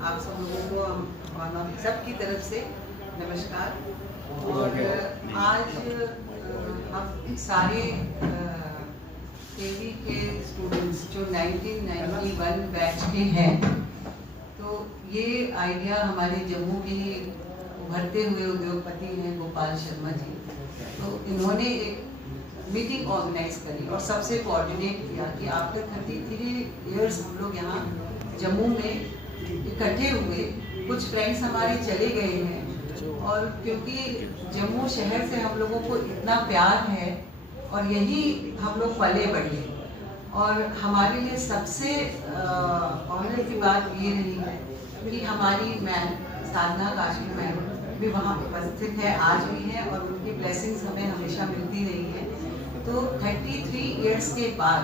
आप सब लोगों को हम सबकी तरफ से नमस्कार। और आज हम सारे केवी के स्टूडेंट्स जो 1991 बैच के हैं, तो ये आइडिया हमारे जम्मू के ही उभरते हुए उद्योगपति हैं गोपाल शर्मा जी, तो इन्होंने एक मीटिंग ऑर्गेनाइज करी और सबसे कोऑर्डिनेट किया कि आफ्टर 33 इयर्स हम लोग यहाँ जम्मू में इकट्ठे हुए। कुछ फ्रेंड्स हमारे चले गए हैं और क्योंकि जम्मू शहर से हम लोगों को इतना प्यार है और यही हम लोग पले बढ़े, और हमारे लिए सबसे ऑनर की बात ये रही है कि हमारी मैम साधना काशी मैम भी वहाँ उपस्थित है, आज भी है, और उनकी ब्लेसिंग्स हमें हमेशा मिलती रही है। तो 33 इयर्स के बाद,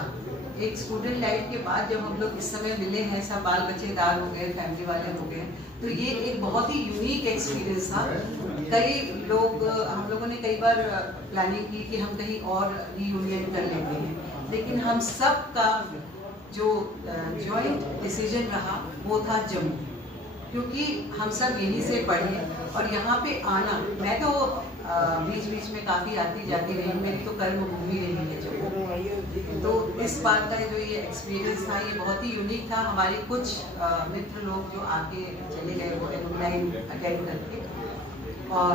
एक स्टूडेंट लाइफ के बाद जब हम लोग इस समय मिले हैं, सब बाल बच्चेदार हो गए, फैमिली वाले हो गए, तो ये एक बहुत ही यूनिक एक्सपीरियंस था। कई लोग, हम लोगों ने कई बार प्लानिंग की कि हम कहीं और रीयूनियन कर लेते हैं, लेकिन हम सब का जो जॉइंट डिसीजन रहा वो था जम्मू, क्योंकि हम सब यहीं से पढ़े और यहाँ पे आना, मैं तो बीच बीच में काफ़ी आती जाती रही, मेरी तो कर्म भूमि रही है जम्मू। तो इस बात का जो ये एक्सपीरियंस था ये बहुत ही यूनिक था। हमारे कुछ मित्र लोग जो आके चले गए वो ऑनलाइन अटेंड करके, और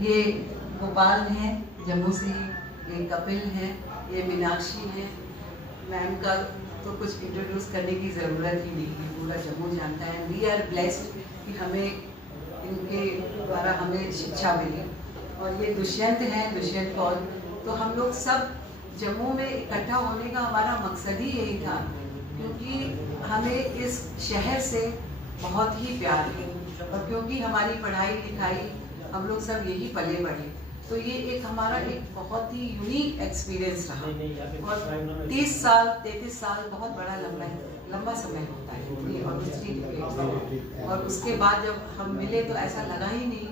ये गोपाल हैं जम्मू से, ये कपिल हैं, ये मीनाक्षी हैं। मैम का तो कुछ इंट्रोड्यूस करने की ज़रूरत ही नहीं है, पूरा जम्मू जानता है। वी आर ब्लेस्ड कि हमें इनके द्वारा हमें शिक्षा मिली। और ये दुष्यंत हैं, दुष्यंत कौर। तो हम लोग सब जम्मू में इकट्ठा होने का हमारा मकसद ही यही था, क्योंकि हमें इस शहर से बहुत ही प्यार है और क्योंकि हमारी पढ़ाई लिखाई हम लोग सब यही पले बढ़े, तो ये एक हमारा एक बहुत ही यूनिक एक्सपीरियंस रहा। और 30 साल 33 साल बहुत बड़ा लंबा समय होता है और उसके बाद जब हम मिले तो ऐसा लगा ही नहीं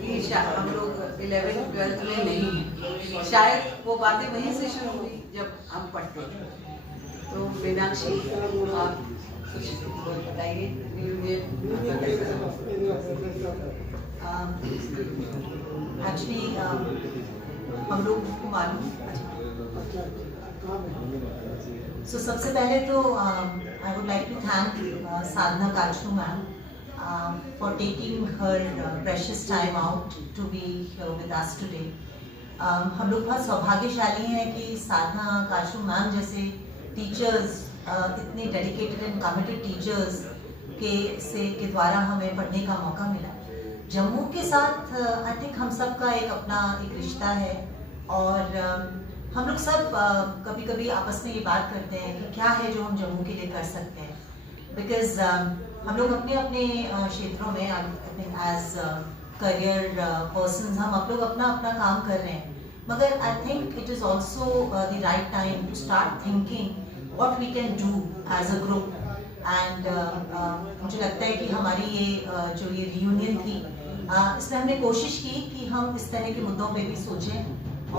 कि हम लोग 11th-12th में नहीं हैं। शायद वो बातें वहीं से शुरू हुई जब हम पढ़ते थे। तो मीनाक्षी, आप कुछ बताइए एक्चुअली हम लोग को मालूम, सो सबसे पहले तो I would like to thank Sadhana Kachu ma'am for taking her precious time out to be here with us today. हम लोग बहुत सौभाग्यशाली हैं कि साधना काचू मैम जैसे टीचर्स, इतने डेडिकेटेड एंड कमिटेड टीचर्स के द्वारा हमें पढ़ने का मौका मिला। जम्मू के साथ आई थिंक हम सब का एक अपना एक रिश्ता है, और हम लोग सब कभी कभी आपस में ये बात करते हैं कि क्या है जो हम जम्मू के लिए कर सकते हैं, बिकॉज हम लोग अपने अपने क्षेत्रों में एज करियर पर्सन्स हम लोग अपना अपना काम कर रहे हैं, मगर I think it is also the right time to start thinking what we can do as a group. And मुझे लगता है कि हमारी ये जो ये रियूनियन थी, इसमें हमने कोशिश की कि हम इस तरह के मुद्दों पे भी सोचें,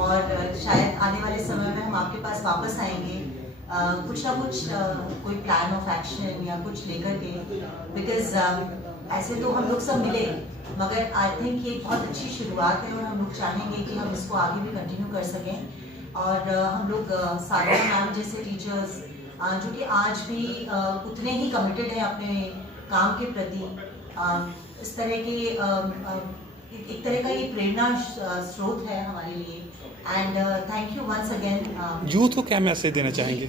और शायद आने वाले समय में हम आपके पास वापस आएंगे कुछ ना कुछ कोई प्लान ऑफ एक्शन या कुछ लेकर के, बिकॉज ऐसे तो हम लोग सब मिले, मगर आई थिंक ये बहुत अच्छी शुरुआत है और हम लोग चाहेंगे कि हम इसको आगे भी कंटिन्यू कर सकें। और हम लोग साधना मैम जैसे टीचर्स जो कि आज भी उतने ही कमिटेड हैं अपने काम के प्रति, इस तरह के एक तरह का ये प्रेरणा स्रोत है हमारे लिए। And thank you once again. Youth को क्या मैसेज देना चाहेंगे?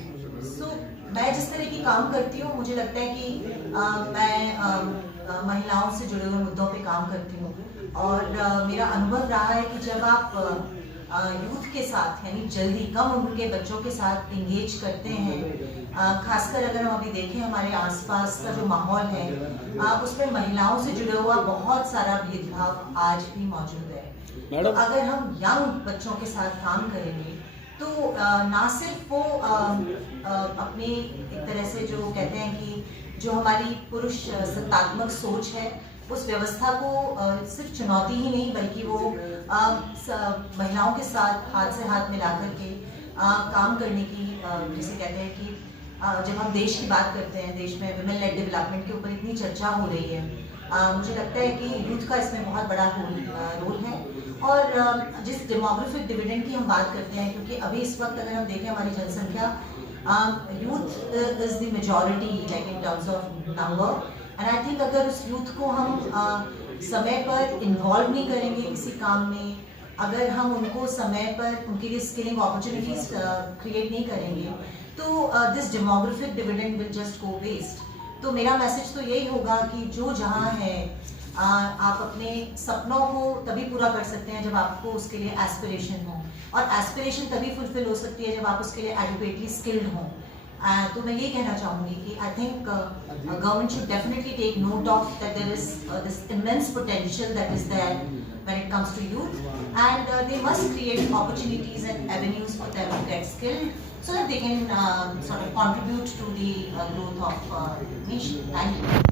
मैं जिस तरह की काम करती हूँ, मुझे लगता है कि मैं महिलाओं से जुड़े हुए मुद्दों पे काम करती हूँ, और मेरा अनुभव रहा है कि जब आप यूथ के साथ, यानी जल्दी कम उम्र के बच्चों के साथ इंगेज करते हैं, खासकर अगर हम अभी देखें हमारे आसपास का जो माहौल है, उसमें महिलाओं से जुड़ा हुआ बहुत सारा भेदभाव आज भी मौजूद है। मैडम, अगर हम यंग बच्चों के साथ काम करेंगे तो ना सिर्फ वो अपनी एक तरह से जो कहते हैं कि जो हमारी पुरुष सत्तात्मक सोच है उस व्यवस्था को सिर्फ चुनौती ही नहीं, बल्कि वो महिलाओं के साथ हाथ से हाथ मिलाकर के काम करने की, जिसे कहते हैं कि जब हम देश की बात करते हैं, देश में वुमेन लेड डेवलपमेंट के ऊपर इतनी चर्चा हो रही है, मुझे लगता है कि यूथ का इसमें बहुत बड़ा रोल है। और जिस डेमोग्राफिक डिविडेंड की हम बात करते हैं, क्योंकि अभी इस वक्त अगर हम देखें हमारी जनसंख्या, youth is the majority like in terms of number, and I think अगर उस यूथ को हम समय पर इन्वॉल्व नहीं करेंगे किसी काम में, अगर हम उनको समय पर उनके लिए स्किलिंग अपॉर्चुनिटीज क्रिएट नहीं करेंगे, तो this demographic dividend will just go waste. तो मेरा मैसेज तो यही होगा कि जो जहाँ है, आप अपने सपनों को तभी पूरा कर सकते हैं जब आपको उसके लिए एस्पिरेशन हो, और एस्पिरेशन तभी फुलफिल हो सकती है जब आप उसके लिए एडिक्वेटली स्किल्ड हों। तो मैं ये कहना चाहूँगी कि I think government should definitely take note of that there is this immense potential that is there when it comes to youth, and they must create opportunities and avenues for them to get skilled so that they can sort of contribute to the growth of the nation. Thank you.